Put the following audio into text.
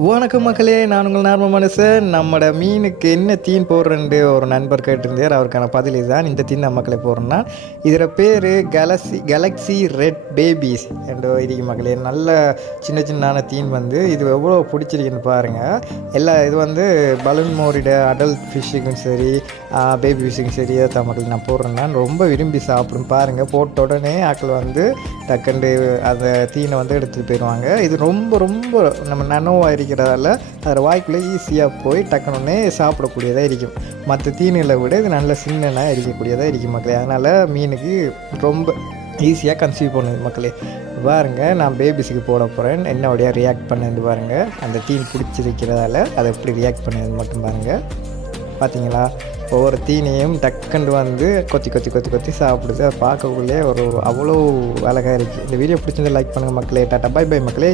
வணக்கம் மக்களே, நான் உங்கள் நார்மல் மனுஷன். நம்மட மீனுக்கு என்ன தீன் போடுறேன்ட்டு ஒரு நண்பர் கேட்டிருந்தார். அவருக்கான பதில் இதுதான். இந்த தீன் நம்ம மக்களே போடுறோன்னா இதோட பேர் கேலக்ஸி ரெட் பேபிஸ் என்று இருக்கு மக்களே. நல்ல சின்ன சின்ன தீன் இது எவ்வளோ பிடிச்சிருக்குன்னு பாருங்கள். இது பலூன் மோரிட அடல்ட் ஃபிஷ்ஷுக்கும் சரி பேபி ஃபிஷ்ஷுக்கும் சரி தான் மக்கள் நான் போடுறேன்னா ரொம்ப விரும்பி சாப்பிடும். பாருங்கள், போட்ட உடனே ஆக்கள் டக்குண்டு அந்த தீனை எடுத்துகிட்டு போயிடுவாங்க. இது ரொம்ப ரொம்ப நம்ம நனவாக இருக்கிறதால அதில் வாய்க்குள்ளே ஈஸியாக போய் டக்குனே சாப்பிடக்கூடியதாக இருக்கும். மற்ற தீனிகளை விட இது நல்ல சின்னனாக இருக்கக்கூடியதாக இருக்கும் மக்களே. அதனால் மீனுக்கு ரொம்ப ஈஸியாக கன்சீவ் பண்ணுது மக்களே. பாருங்கள், நான் பேபிஸுக்கு போட போகிறேன். என்னோடைய ரியாக்ட் பண்ணது பாருங்கள். அந்த தீன் பிடிச்சிருக்கிறதால அதை எப்படி ரியாக்ட் பண்ணது மட்டும் பாருங்கள். பார்த்தீங்களா, ஒவ்வொரு தீனியும் டக்குண்டு கொத்தி கொத்தி கொத்தி கொத்தி சாப்பிடுது. அதை பார்க்கக்குள்ளே அவ்வளோ அழகாக இருக்குது. இந்த வீடியோ பிடிச்சிருந்து லைக் பண்ணுங்கள் மக்களே. டாட்டா, பை பை மக்களே.